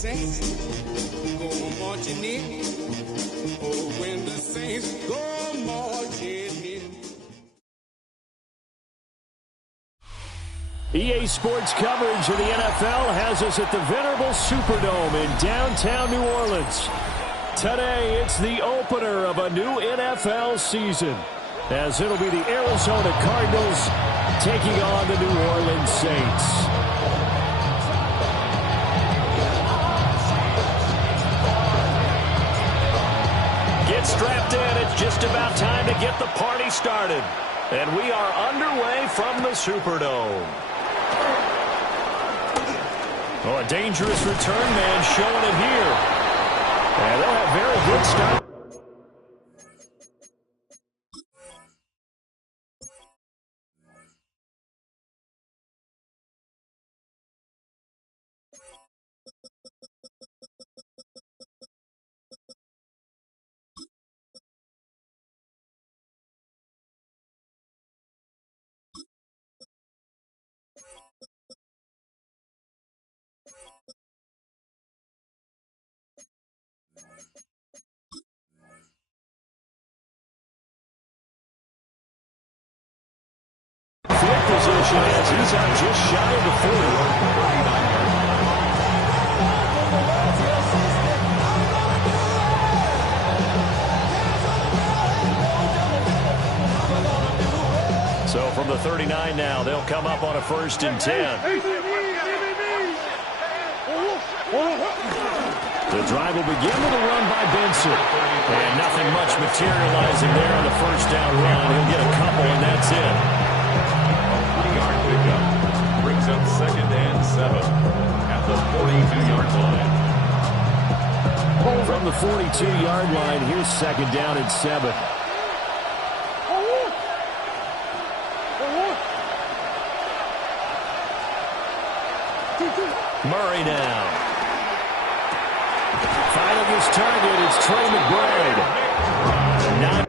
saints go marching in, oh, when the saints go marching in. EA Sports coverage of the NFL has us at the venerable Superdome in downtown New Orleans. Today, it's the opener of a new NFL season, as it'll be the Arizona Cardinals taking on the New Orleans Saints. Get strapped in. It's just about time to get the party started. And we are underway from the Superdome. Oh, a dangerous return man showing it here. And they'll have very good start. Field position as he's out just shy of the 40. So from the 39 now, they'll come up on a 1st and 10. The drive will begin with a run by Benson. And nothing much materializing there on the first down run. He'll get a couple, and that's it. 40-yard pickup brings up 2nd and 7 at the 42-yard line. From the 42-yard line, here's 2nd down and 7. Murray now. Finding his target, it's Trey McBride. Not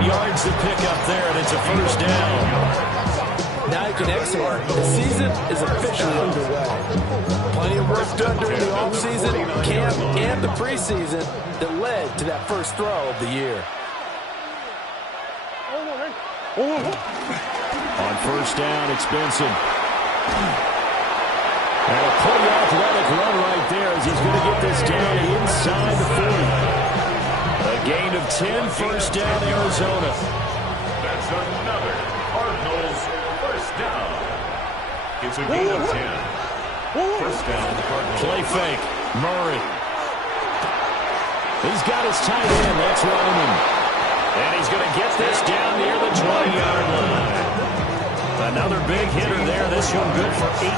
yards to pick up there, and it's a 1st down. Now you can exit. The season is officially underway. Plenty of work done during the offseason, camp, and the preseason that led to that first throw of the year. On 1st down, it's Benson. And a pretty athletic run right there as he's going to get this down inside the 40. A gain of 10, 1st down, Arizona. That's another Cardinals 1st down. It's a gain of 10. 1st down, the Cardinals. Play fake. Murray. He's got his tight end. That's Ryman. And he's going to get this down near the 20-yard line. Another big hitter there. This one good for 18.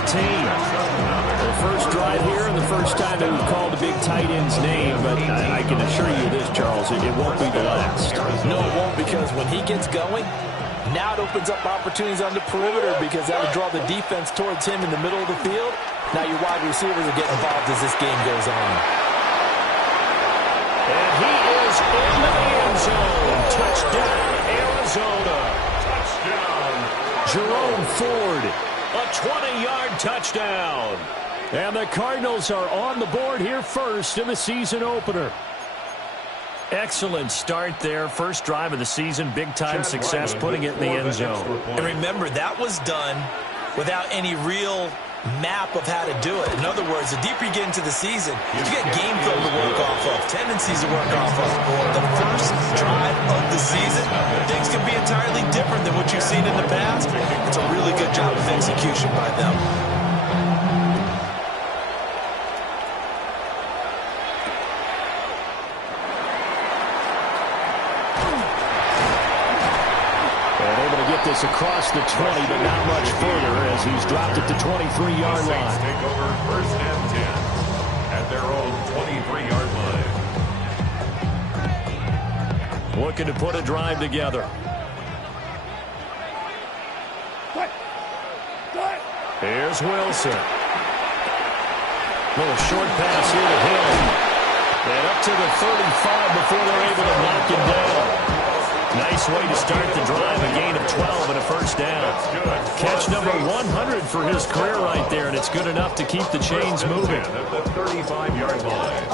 The first drive here and the first time that we've called a big tight end's name, but I can assure you this, Charles, it won't be the last. No, it won't, because when he gets going, now it opens up opportunities on the perimeter because that'll draw the defense towards him in the middle of the field. Now your wide receivers will get involved as this game goes on. And he is in the end zone. Touchdown, Arizona. Touchdown. Jerome Ford, a 20-yard touchdown. And the Cardinals are on the board here first in the season opener. Excellent start there. First drive of the season. Big-time success putting it in the end zone. And remember, that was done without any real map of how to do it. In other words, the deeper you get into the season, you get game film to work off of, tendencies to work off of. The first drive of the season, things can be entirely different than what you've seen in the past. It's a really good job of execution by them. this across the 20, but not much further as he's dropped at the 23-yard line. Take over 1st and 10 at their own 23-yard line. Looking to put a drive together. Here's Wilson. Little short pass here to Hill. And up to the 35 before they're able to knock him down. Nice way to start the drive. A gain of 12 and a first down. Catch number 100 for his career right there, and it's good enough to keep the chains moving. At the 35-yard line.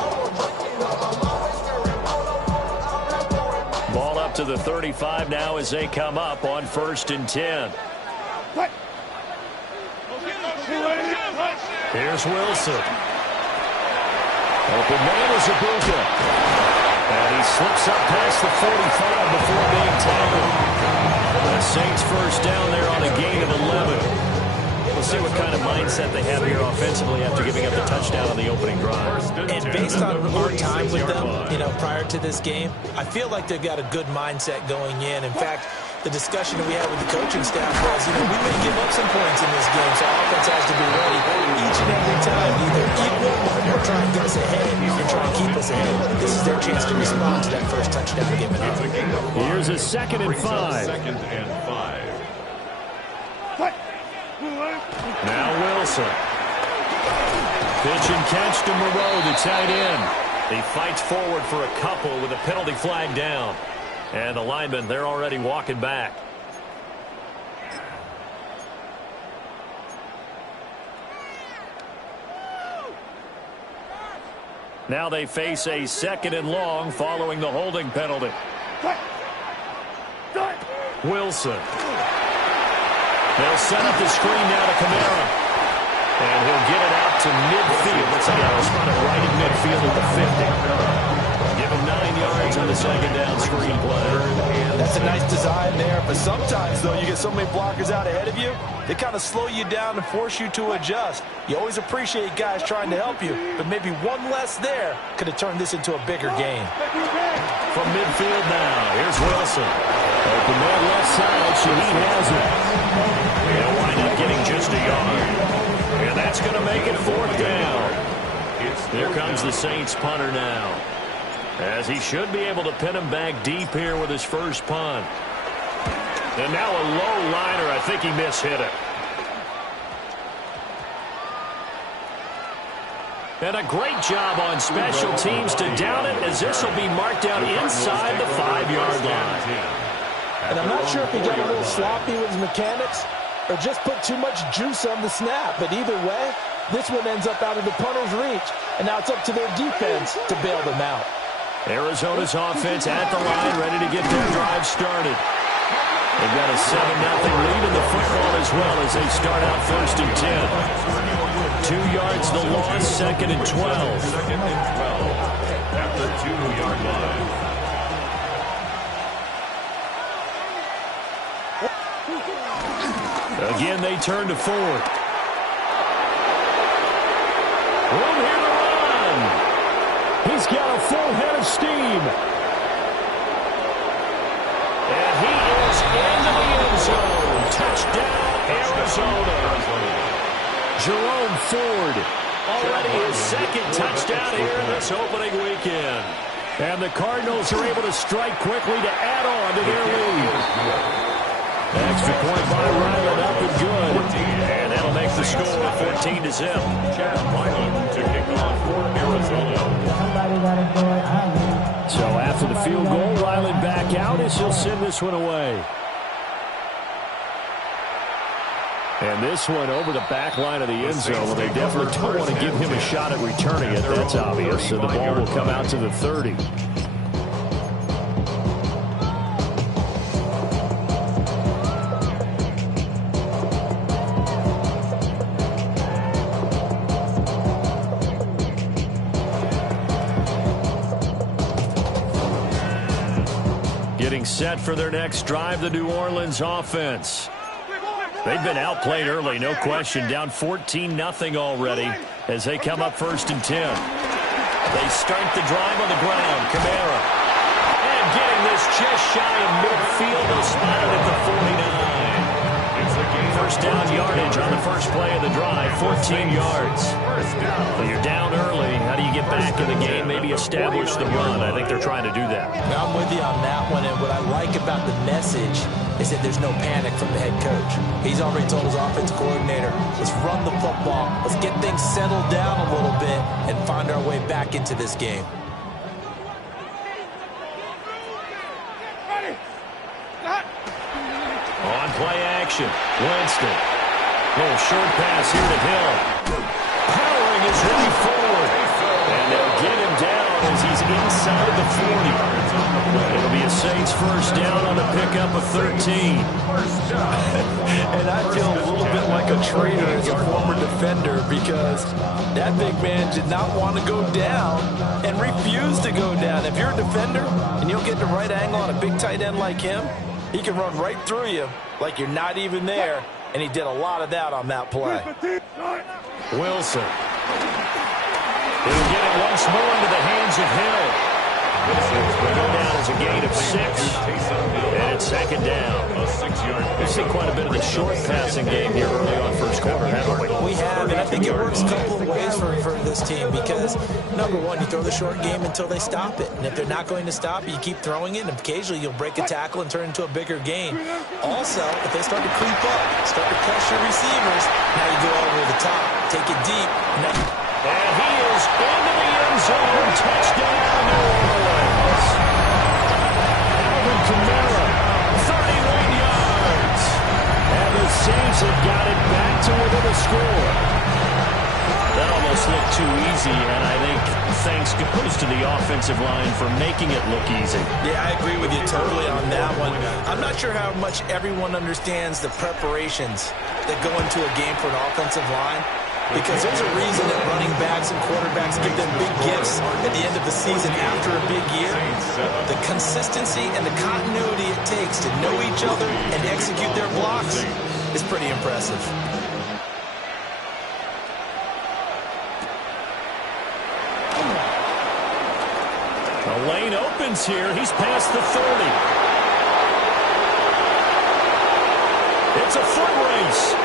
Ball up to the 35 now as they come up on 1st and 10. Here's Wilson. Open man is Ibuka. And he slips up past the 45 before being tackled. The Saints first down there on a gain of 11. We'll see what kind of mindset they have here offensively after giving up the touchdown on the opening drive. And based on our time with them, prior to this game, I feel like they've got a good mindset going in. In fact, the discussion that we had with the coaching staff was, we may give up some points in this game, so offense has to be ready each and every time, either equal or try and get us ahead and try and keep us ahead. This is their chance to respond to that first touchdown given up. Here's a 2nd and 5. 2nd and 5. Now Wilson. Pitch and catch to Moreau, the tight end. He fights forward for a couple with a penalty flag down. And the linemen, they're already walking back. Now they face a 2nd and long following the holding penalty. Wilson. They'll set up the screen now to Kamara. And he'll get it out to midfield. Let's see how he's spotted right at midfield at the 50. Give him 9 yards on the 2nd down screen play. That's a nice design there, but sometimes, though, you get so many blockers out ahead of you, they kind of slow you down and force you to adjust. You always appreciate guys trying to help you, but maybe one less there could have turned this into a bigger gain. From midfield now, here's Wilson. Open man left side, Shaheed has it. He'll wind up getting just a yard. And that's going to make it 4th down. Here comes the Saints punter now, as he should be able to pin him back deep here with his first punt. And now a low liner. I think he mishit it. And a great job on special teams to down it, as this will be marked down inside the 5-yard line. And I'm not sure if he got a little sloppy with his mechanics or just put too much juice on the snap. But either way, this one ends up out of the punter's reach. And now it's up to their defense to bail them out. Arizona's offense at the line, ready to get their drive started. They've got a 7-0 lead in the football as well as they start out 1st and 10. 2 yards the loss, 2nd and 12. 2nd and 12 at the 2-yard line. Again, they turn to Ford. Room here to run. He's got a full head of steam. And he is into the end zone. Touchdown, Arizona. Jerome Ford, already his 2nd touchdown here this opening weekend. And the Cardinals are able to strike quickly to add on to their lead. Extra point by Ryland, up and good. And that'll make the score 14-0. Chad Ryland to kick off for Arizona. So after the field goal, Ryland back out as he'll send this one away. And this one over the back line of the end zone. Well, they definitely don't want to give him a shot at returning it. That's obvious. So the ball will come out to the 30. Getting set for their next drive, the New Orleans offense. They've been outplayed early, no question. Down 14-0 already as they come up 1st and 10. They start the drive on the ground. Kamara. And getting this just shy of midfield. They'll spot it at the 49. first down yardage on the first play of the drive, 14 yards. So you're down early. How do you get back in the game? Maybe establish the run. I think they're trying to do that. I'm with you on that one, and what I like about the message is that there's no panic from the head coach. He's already told his offensive coordinator, let's run the football, let's get things settled down a little bit, and find our way back into this game. On play action, Winston. Little short pass here to Hill. Powering his way forward. And they'll get him down as he's inside the 40. It'll be a Saints first down on the pickup of 13. And I feel a little bit like a traitor as a former defender because that big man did not want to go down and refused to go down. If you're a defender and you don't get the right angle on a big tight end like him, he can run right through you like you're not even there, and he did a lot of that on that play. Wilson. He'll get it once more into the hands of Hill. They go down as a gain of 6, and it's second down. We've seen quite a bit of the short passing game here early on first quarter, haven't we? We have, and I think it works a couple of ways for this team because, number one, you throw the short game until they stop it. And if they're not going to stop it, you keep throwing it, and occasionally you'll break a tackle and turn it into a bigger gain. Also, if they start to creep up, start to pressure receivers, now you go over the top, take it deep. And he is into the end zone. Touchdown, New Orleans. Alvin Kamara, 31 yards. And the Saints have got it back to within a score. That almost looked too easy, and I think thanks goes to the offensive line for making it look easy. Yeah, I agree with you totally on that one. I'm not sure how much everyone understands the preparations that go into a game for an offensive line. Because there's a reason that running backs and quarterbacks give them big gifts at the end of the season after a big year. The consistency and the continuity it takes to know each other and execute their blocks is pretty impressive. The lane opens here. He's past the 30. It's a foot race.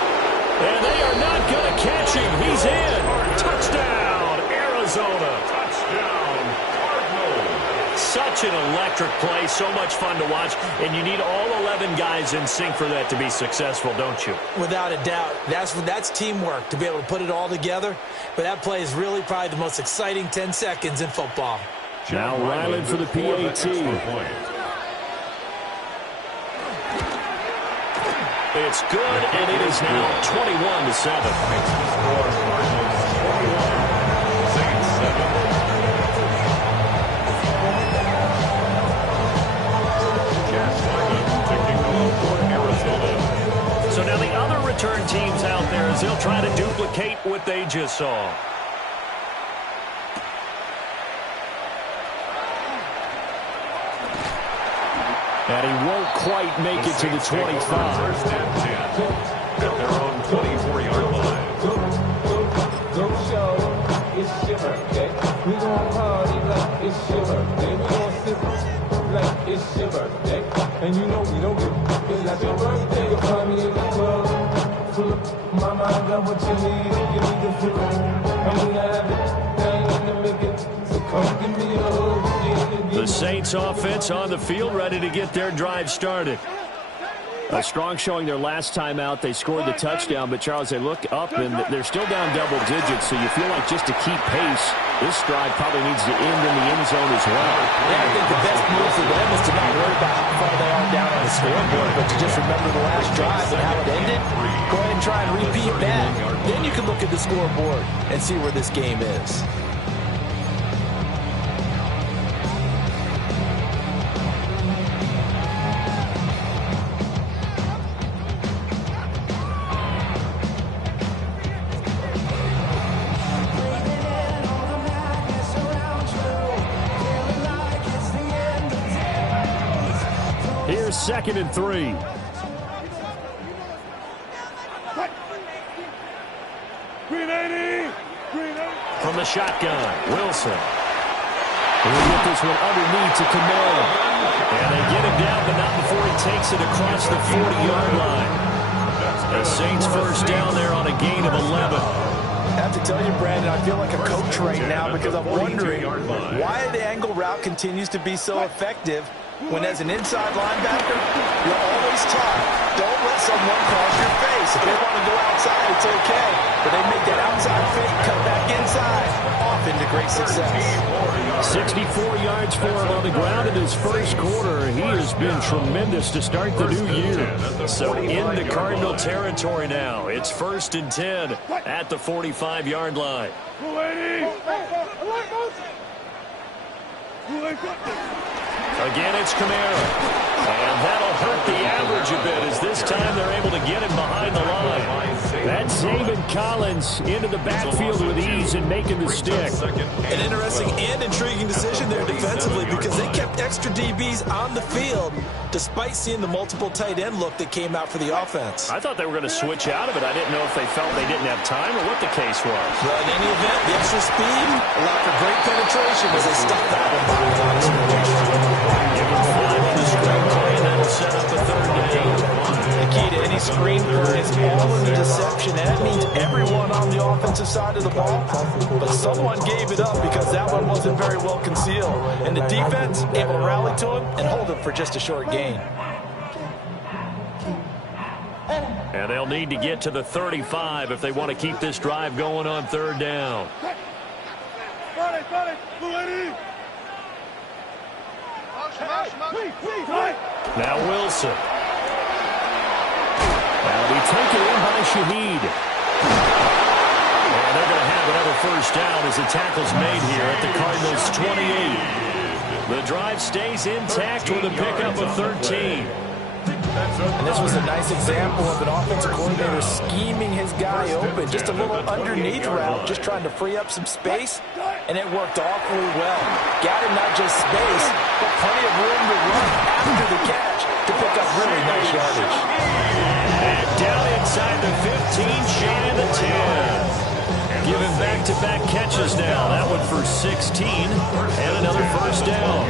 And they are not going to catch him. He's in. Touchdown, Arizona. Touchdown, Cardinals. Such an electric play. So much fun to watch. And you need all 11 guys in sync for that to be successful, don't you? Without a doubt. That's teamwork to be able to put it all together. But that play is really probably the most exciting 10 seconds in football. Now Ryland for the PAT. It's good, and it is now 21-7. So now the other return teams out there as they'll try to duplicate what they just saw. And he won't quite make it to the 25. First and 10 at their own 24-yard line. Go show, it's your birthday. We gon' party like it's your birthday. We gon' sip like it's your birthday. And you know we don't give it's like your birthday. You'll find me in the club. Full of mama, I got what you need. You need the food. I'm gonna have it. I ain't gonna make it. So come give me a hug. The Saints offense on the field, ready to get their drive started. A strong showing their last time out. They scored the touchdown, but, Charles, they look up, and they're still down double digits, so you feel like just to keep pace, this drive probably needs to end in the end zone as well. Yeah, I think the best move for them is to not worry about how far they are down on the scoreboard, but to just remember the last drive and how it ended. Go ahead and try and repeat that. Then you can look at the scoreboard and see where this game is. Second and 3. From the shotgun, Wilson. He'll get this one underneath to Kamara. And they get him down, but not before he takes it across the 40-yard line. The Saints first down there on a gain of 11. I have to tell you, Brandon, I feel like a coach right now because I'm wondering why the angle route continues to be so effective when, as an inside linebacker, you're always taught, don't let someone cross your face. If they want to go outside, it's okay. But they make that outside fake, cut back inside, off into great success. 64 yards for him on the ground in his first quarter. He has been tremendous to start the new year. So into Cardinal territory now. It's 1st and 10 at the 45-yard line. Again, it's Kamara. And that'll hurt the average a bit as this time they're able to get him behind the line. That's Zayvon Collins into the backfield with ease and making the stick. An interesting and intriguing decision there defensively because they kept extra DBs on the field despite seeing the multiple tight end look that came out for the offense. I thought they were going to switch out of it. I didn't know if they felt they didn't have time or what the case was. Well, in any event, the extra speed allowed for great penetration as they stopped that one by the line of scrimmage. Give him 5 on the screen play, and that'll set up a 3rd down. The key to any screen play is all in the deception, and that means everyone on the offensive side of the ball. But someone gave it up because that one wasn't very well concealed. And the defense able to rally to him and hold him for just a short gain. And they'll need to get to the 35 if they want to keep this drive going on 3rd down. Now Wilson. That'll be taken in by Shaheed. And they're going to have another 1st down as the tackle's made here at the Cardinals' 28. The drive stays intact with a pickup of 13. And this was a nice example of an offensive coordinator scheming his guy open. Just a little underneath route, just trying to free up some space, and it worked awfully well. Got him not just space, but plenty of room to run after the catch to pick up really nice yardage. And down inside the 15, shy of the 10. Giving back-to-back catches now. That one for 16, and another 1st down.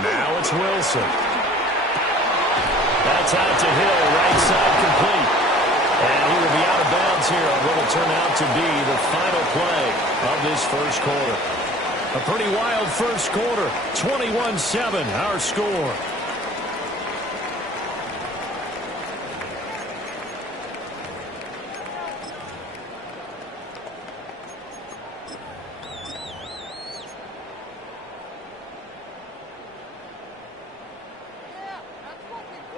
Now it's Wilson. That's out to Hill, right side complete. And he will be out of bounds here on what will turn out to be the final play of this first quarter. A pretty wild first quarter. 21-7, our score.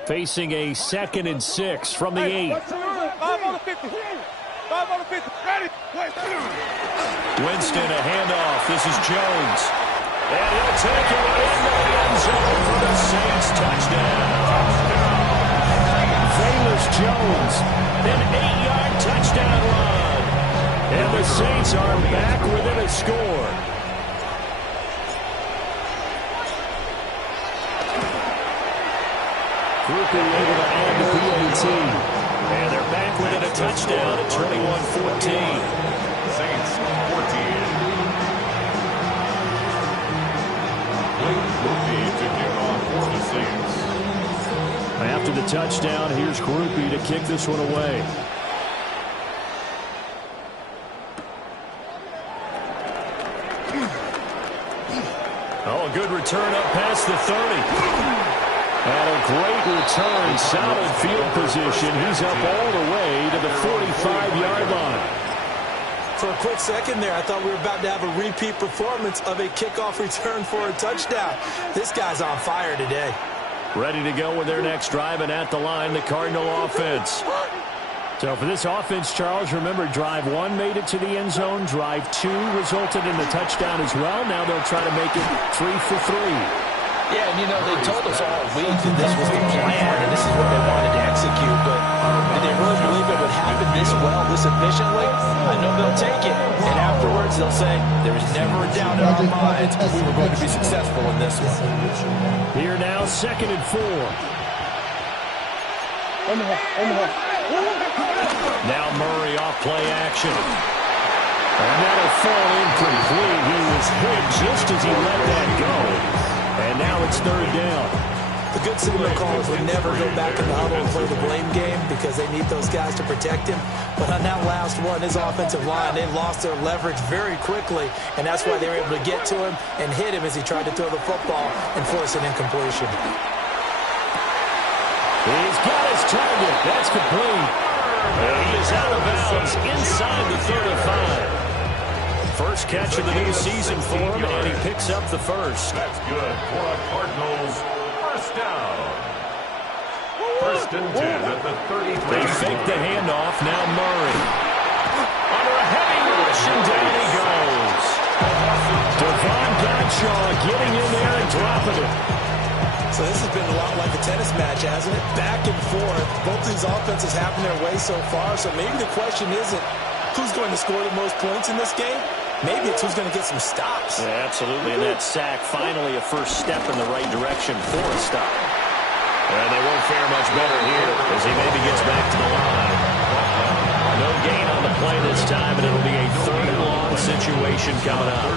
Facing a 2nd and 6 from the 8. 5 on the 50. 5 on the 50. Ready. Winston, a handoff. This is Jones. And he'll take it into the end zone for the Saints touchdown. Velus Jones, an 8-yard touchdown run. And the Saints are back within a score. Groupie able to add the PAT. And they're back within a touchdown at 21-14. Saints 14. Groupie to kick off for the Saints. After the touchdown, here's Groupie to kick this one away. Oh, a good return up past the 30. And a great return, solid field position. He's up all the way to the 45-yard line. For a quick second there, I thought we were about to have a repeat performance of a kickoff return for a touchdown. This guy's on fire today. Ready to go with their next drive, and at the line, the Cardinal offense. So for this offense, Charles, remember, drive 1 made it to the end zone. Drive 2 resulted in the touchdown as well. Now they'll try to make it 3 for 3. Yeah, and you know, they told us all week that this was the plan and this is what they wanted to execute, but did they really believe it would happen this well, this efficiently? I know they'll take it, and afterwards they'll say, there was never a doubt in our minds we were going to be successful in this one. Here now, 2nd and 4. Now Murray off play action. And that'll fall incomplete. He was hit just as he let that go. And now it's third down. The good signal callers would never go back in the huddle and play the blame game because they need those guys to protect him. But on that last one, his offensive line, they lost their leverage very quickly, and that's why they were able to get to him and hit him as he tried to throw the football and force an incompletion. He's got his target. That's complete. And he is out of bounds inside the 35. First catch of the new season for him, and he picks up the first. That's good for a Cardinals first down. First and 10 at the 33. They fake the handoff. Now Murray. Under a heavy rush, and down he goes. Devon Godshaw getting in there and dropping it. So this has been a lot like a tennis match, hasn't it? Back and forth. Both these offenses having their way so far. So maybe the question isn't who's going to score the most points in this game. Maybe it's who's going to get some stops. Yeah, absolutely. And that sack, finally a first step in the right direction for a stop. And they won't fare much better here as he maybe gets back to the line. No gain on the play this time, and it'll be a third and long situation coming up.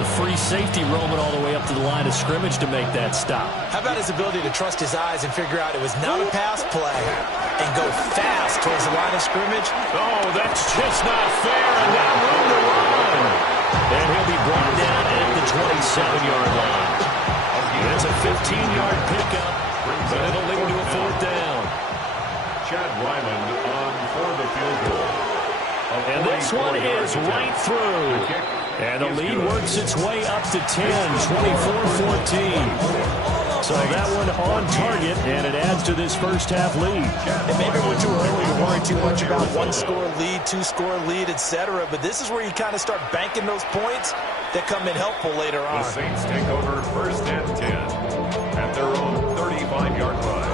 The free safety roaming all the way up to the line of scrimmage to make that stop. How about his ability to trust his eyes and figure out it was not a pass play and go fast towards the line of scrimmage? Oh, that's just not fair, and now room to run. And he'll be brought down at the 27-yard line. It's a 15-yard pickup, but it'll lead to a fourth down. Chad Ryland on for the field goal. And this one is right through. And the lead works its way up to 10, 24-14. So that one on target, and it adds to this first half lead. And maybe we're too early to worry too much about one-score lead, two-score lead, etc. But this is where you kind of start banking those points that come in helpful later on. The Saints take over first and 10 at their own 35-yard line.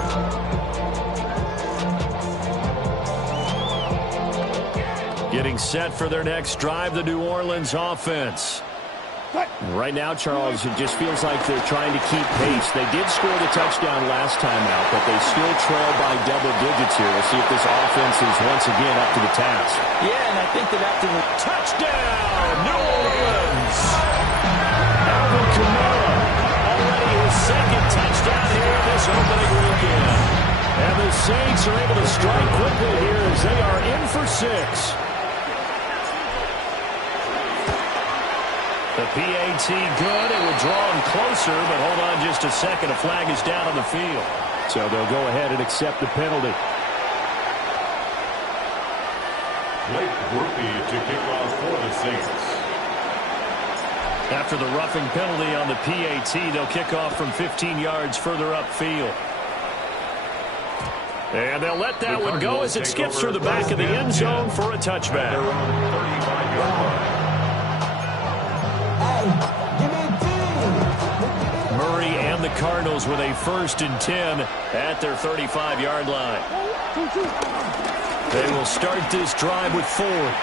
Getting set for their next drive, the New Orleans offense. Right now, Charles, it just feels like they're trying to keep pace. They did score the touchdown last time out, but they still trail by double digits here. We'll see if this offense is once again up to the task. Yeah, and I think that after the touchdown, New Orleans. Alvin Kamara, already his second touchdown here this opening weekend. And the Saints are able to strike quickly here as they are in for 6. The PAT good. It would draw him closer, but hold on just a second. A flag is down on the field. So they'll go ahead and accept the penalty. Blake Grupe to kick off for the Saints. After the roughing penalty on the PAT, they'll kick off from 15 yards further upfield. And they'll let that one go as it skips through the back of the end zone for a touchback. Murray and the Cardinals with a 1st and 10 at their 35-yard line. They will start this drive with Ford. And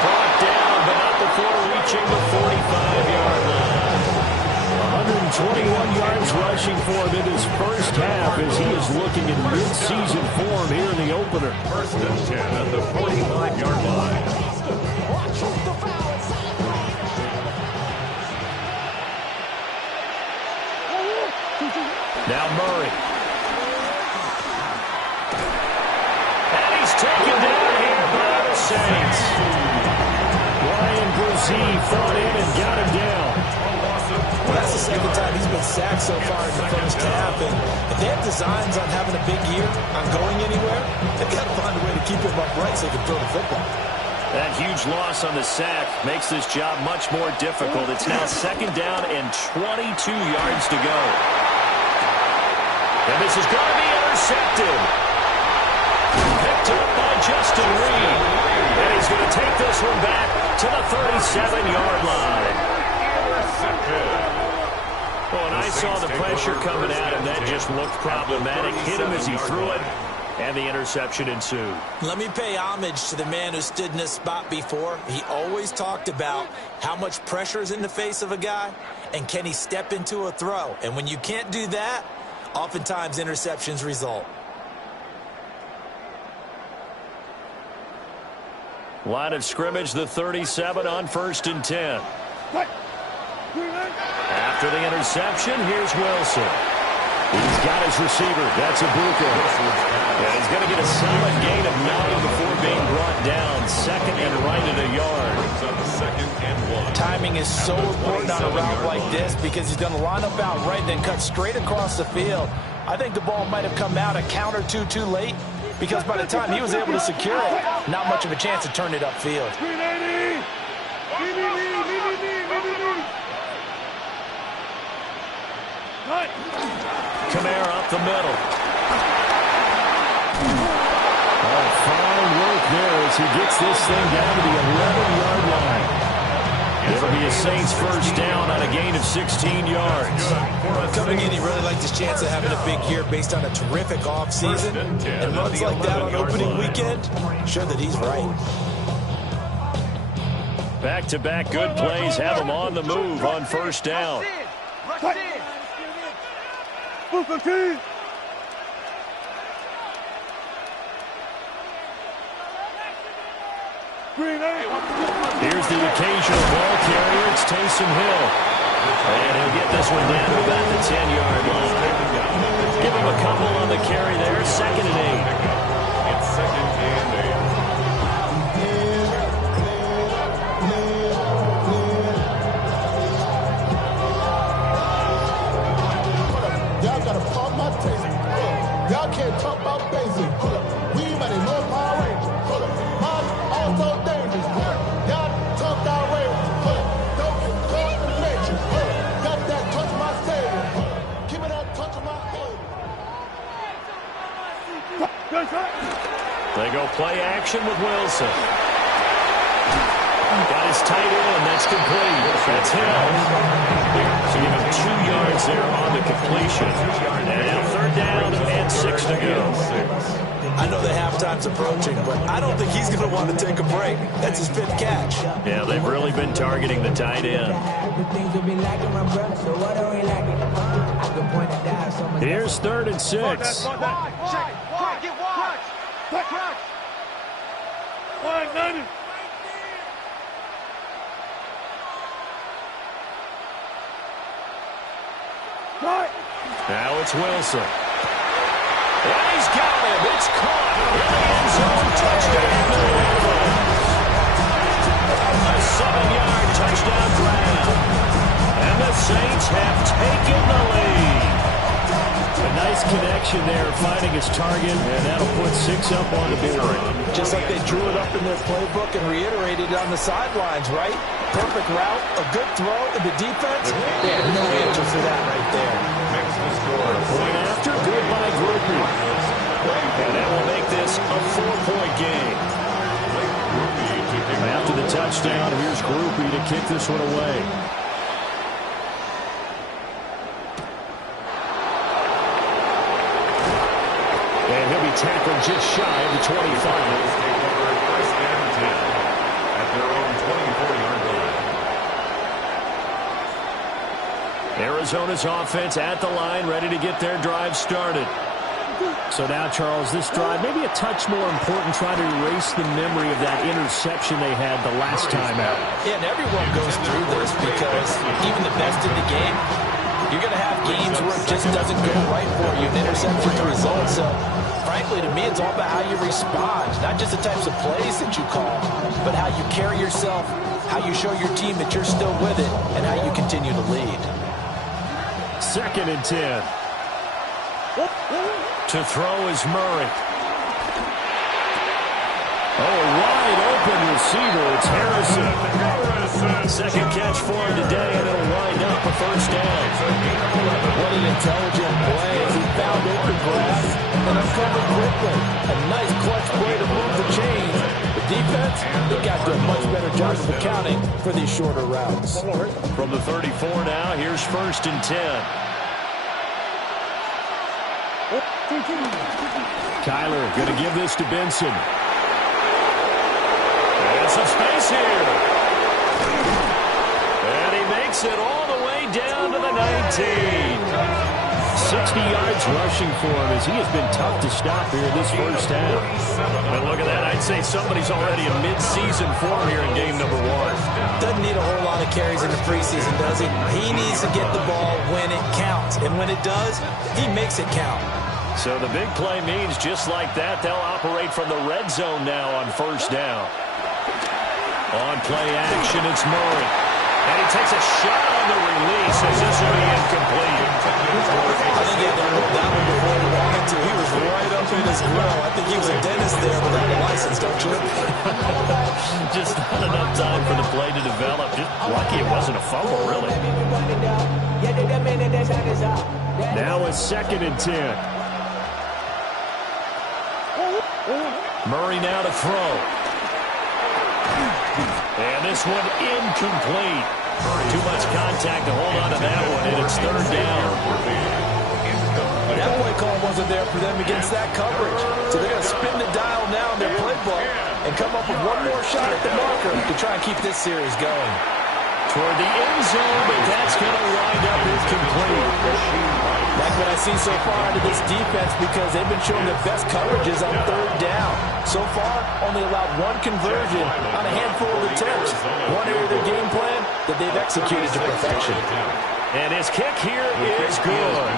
brought down, but not before reaching the 45-yard line. 121 yards rushing for him in his first half as he is looking in mid-season form here in the opener. 1st and 10 at the 45-yard line. Now Murray. And he's taken down here by the Saints. Ryan Brzee fought in and got him down. Well, that's the second time he's been sacked so far in the first half. And if they have designs on having a big year, on going anywhere, they've got to find a way to keep him upright so he can throw the football. That huge loss on the sack makes this job much more difficult. It's now 2nd down and 22 yards to go. And this is going to be intercepted. Picked up by Justin Reed. And he's going to take this one back to the 37-yard line. Well, and I saw the pressure coming at him. That just looked problematic. Hit him as he threw it, and the interception ensued. Let me pay homage to the man who stood in this spot before. He always talked about how much pressure is in the face of a guy, and can he step into a throw. And when you can't do that, oftentimes interceptions result. Line of scrimmage, the 37 on 1st and 10. After the interception, here's Wilson. He's got his receiver. That's Ibuka. And he's going to get a solid gain of 9 before being brought down. Second and right at a yard. Timing is so important on a route like this because he's going to line up out right, then cut straight across the field. I think the ball might have come out a count or two too late because by the time he was able to secure it, not much of a chance to turn it upfield. Kamara up the middle. Oh, fine work there as he gets this thing down to the 11-yard line. It'll be a Saints first down on a gain of 16 yards. Coming in, he really liked his chance of having a big year based on a terrific offseason. And runs like that on opening weekend, sure that he's right. Back-to-back good plays have him on the move on first down. Here's the occasional ball carrier. It's Taysom Hill. And he'll get this one down to about the 10-yard line. Give him a couple on the carry there. 2nd and 8. It's 2nd and 8. Y'all gotta pump my taste. Y'all can't talk about basic. We might know Power Rangers. Mom also dangerous. Y'all talk outrageous. Don't get caught in the matrix. Got that touch my savior. Give me that touch of my head. They go play action with Wilson. Got his tight end. That's complete. That's Hill. So give him 2 yards there on the completion. And now 3rd down and 6 to go. I know the halftime's approaching, but I don't think he's going to want to take a break. That's his 5th catch. Yeah, they've really been targeting the tight end. Here's 3rd and 6. Now it's Wilson. And he's got him. It's caught in the end zone. Touchdown, New England. A 7-yard touchdown grab. And the Saints have taken the lead. A nice connection there, finding his target, and that'll put 6 up on the board. Just like they drew it up in their playbook and reiterated it on the sidelines, right? Perfect route, a good throw, and the defense, they had no answer for that right there. Point after, good by Groupie. And that will make this a 4-point game. After the touchdown, here's Groupie to kick this one away. And he'll be tackled just shy of the 25. First and 10 at their own 24-yard line. Arizona's offense at the line, ready to get their drive started. So now, Charles, this drive maybe a touch more important, trying to erase the memory of that interception they had the last time out. Yeah, and everyone goes through this because even the best in the game, you're going to have games where it just doesn't go right for you. An interception the result. So, frankly, to me, it's all about how you respond. Not just the types of plays that you call, but how you carry yourself, how you show your team that you're still with it, and how you continue to lead. 2nd and 10. To throw is Murray. Oh, a wide open receiver. It's Harrison. Second catch for him today, and it'll wind up a first down. What an intelligent play as he found open grass and uncovered quickly. A nice clutch play to move the chains. The defense, they got to do a much better job of accounting for these shorter routes. From the 34 now, here's 1st and 10. Kyler going to give this to Benson. And some space here. And he makes it all the way down to the 19. 60 yards rushing for him as he has been tough to stop here this first half. But look at that. I'd say somebody's already in mid-season form here in game number 1. Doesn't need a whole lot of carries in the preseason, does he? He needs to get the ball when it counts. And when it does, he makes it count. So the big play means just like that, they'll operate from the red zone now on first down. On play action, it's Murray. And he takes a shot on the release as this will be incomplete. I think he had to hold that one before he wanted to. He was right up in his grill. I think he was a dentist there without a license, don't you? Just not enough time for the play to develop. Just lucky it wasn't a fumble, really. Now it's 2nd and 10. Murray now to throw. And this one incomplete. Too much contact to hold on to that one, and it's 3rd down. That play call wasn't there for them against that coverage. So they're going to spin the dial now in their playbook and come up with one more shot at the marker to try and keep this series going. Toward the end zone, but that's going to wind up incomplete. Like what I see so far out of this defense, because they've been showing their best coverages on 3rd down. So far, only allowed one conversion on a handful of attempts. One area of their game plan that they've executed to perfection. And his kick here is good.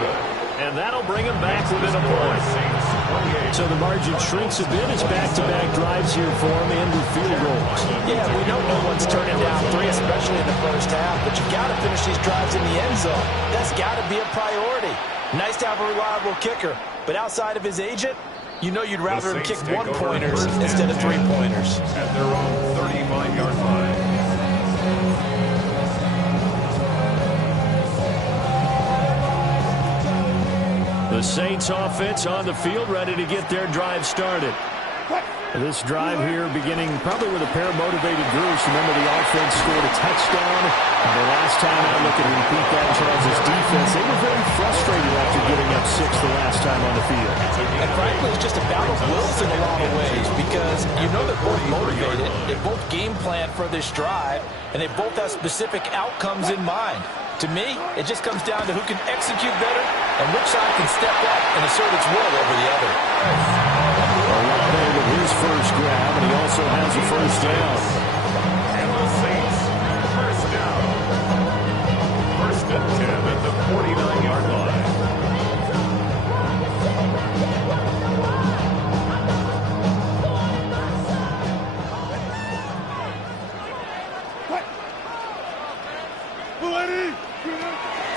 And that'll bring him back within a point. So the margin shrinks a bit as back-to-back drives here for him and with field goals. Yeah, we know no one's turning down 3, especially in the first half, but you got to finish these drives in the end zone. That's got to be a priority. Nice to have a reliable kicker, but outside of his agent, you know you'd rather him kick 1-pointers instead of 3-pointers. At their own 35-yard line. The Saints offense on the field, ready to get their drive started. This drive here beginning probably with a pair of motivated groups. Remember, the offense scored a touchdown. And the last time I look at repeat that, Charles' defense, they were very frustrated after getting up 6 the last time on the field. And frankly, it's just a battle of wills in a lot of ways because you know they're both motivated. They both game plan for this drive, and they both have specific outcomes in mind. To me, it just comes down to who can execute better and which side can step up and assert its will over the other. Olave with his first grab, and he also has a first down. And the Saints, first down. 1st and 10 at the 49-yard line.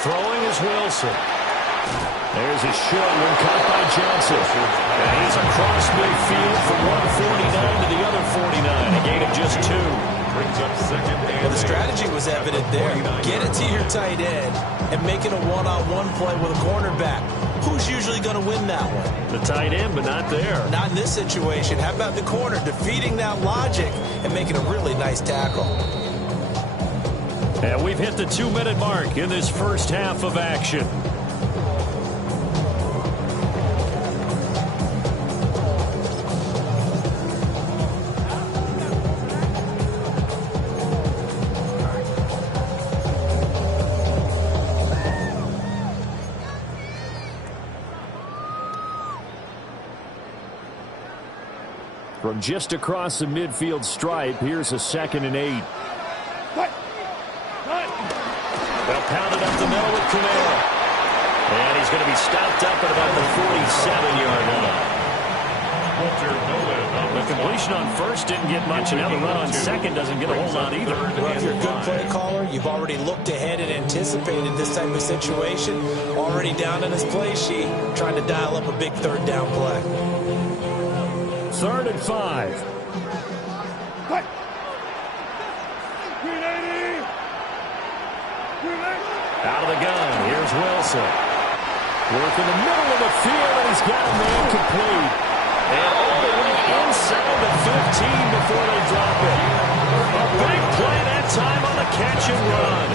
Throwing is Wilson. There's a short one caught by Johnson. And he's across midfield from 149 to the other 49. A gain of just 2. Brings up 2nd and Well, the strategy was evident there. Get it to your tight end and make it a one-on-one play with a cornerback. Who's usually going to win that one? The tight end, but not there. Not in this situation. How about the corner defeating that logic and making a really nice tackle? And we've hit the 2-minute mark in this first half of action. From just across the midfield stripe, here's a 2nd and 8. They'll pound it up the middle with Kamara. And he's going to be stopped up at about the 47-yard line. The completion on first didn't get much, and now the run on second doesn't get a whole lot either. Well, if you're a good play caller, you've already looked ahead and anticipated this type of situation. Already down in his play sheet, trying to dial up a big 3rd down play. 3rd and 5. Out of the gun, here's Wilson. Working the middle of the field, and he's got a man complete. And all the way inside the 15 before they drop it. A big play that time on the catch and run.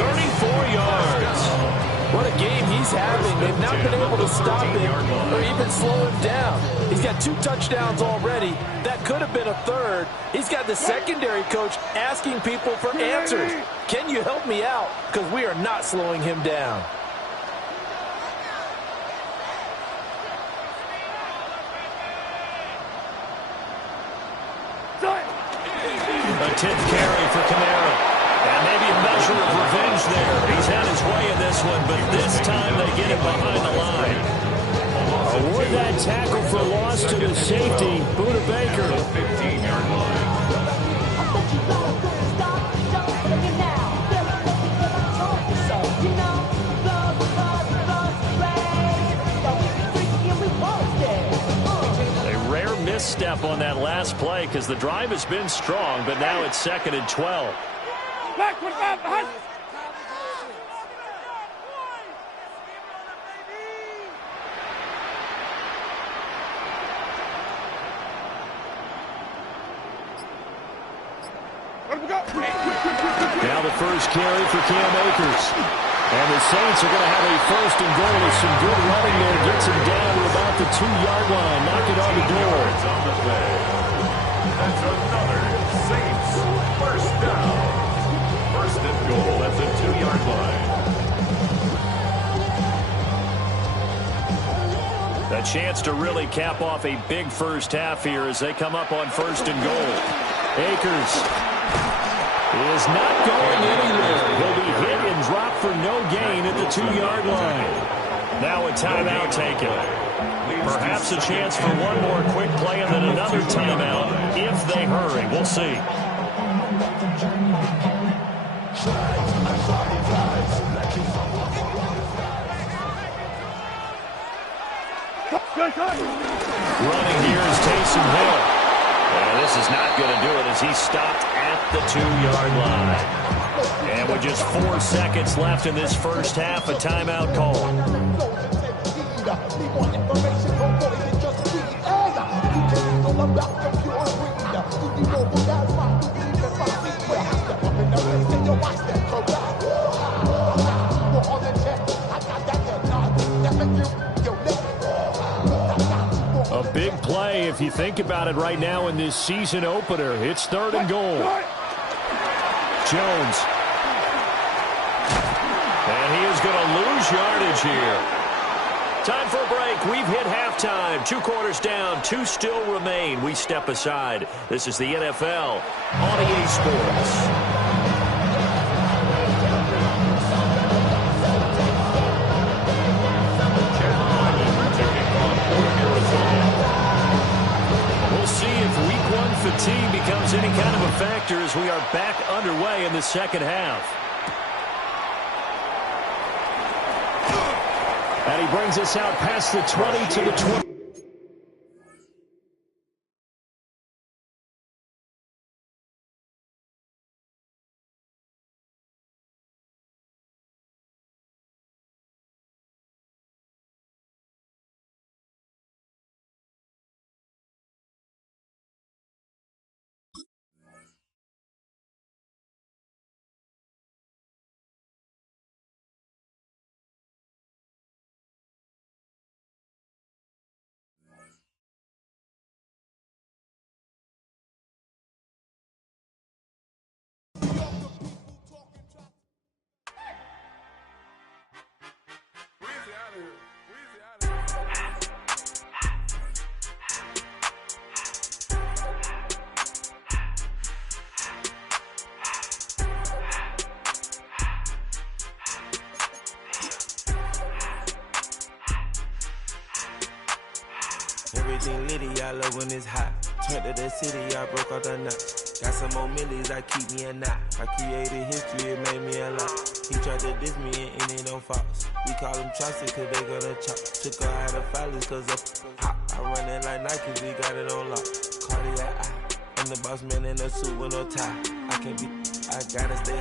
34 yards. What a game he's having. They've not been able to stop him or even slow him down. He's got 2 touchdowns already. That could have been a 3rd. He's got the secondary coach asking people for answers. Can you help me out? Because we are not slowing him down. 10th carry for Kamara. And maybe a measure of revenge there. He's had his way in this one, but this time they get him behind the line. Award that tackle for loss to the safety, Buda Baker. 15-yard line. A rare misstep on that last play because the drive has been strong, but now it's 2nd and 12. Now the first carry for Cam Akers. And the Saints are going to have a 1st and goal with some good running there. Gets him down to about the 2-yard line. Knock it on the door. It's on the play. That's another Saints first down. 1st and goal. That's a 2-yard line. A chance to really cap off a big first half here as they come up on 1st and goal. Akers is not going anywhere. He'll be hit and dropped for no gain at the 2-yard line. Now a timeout taken. Perhaps a chance for one more quick play and then another timeout if they hurry. We'll see. Running here is Taysom Hill. And this is not going to do it as he stopped at the 2-yard line. And with just 4 seconds left in this first half, a timeout call. A big play if you think about it right now in this season opener. It's 3rd and goal. Jones. And he is going to lose yardage here. Time for a break. We've hit halftime. 2 quarters down. 2 still remain. We step aside. This is the NFL on EA Sports. Fatigue becomes any kind of a factor as we are back underway in the second half. And he brings us out past the 20 to the 20. Everything litty, I love when it's hot. Turned to the city, I broke out the knot. Got some more millies, I keep me a knot. I created history, it made me a lot. He tried to diss me and it on Fox. We call them chopsticks cause they gonna chop. Took her out of filers cause of hot. I run it like Nike, we got it on lock. Cardiac eye. I'm the boss man in a suit with no tie. I can't be, I gotta stay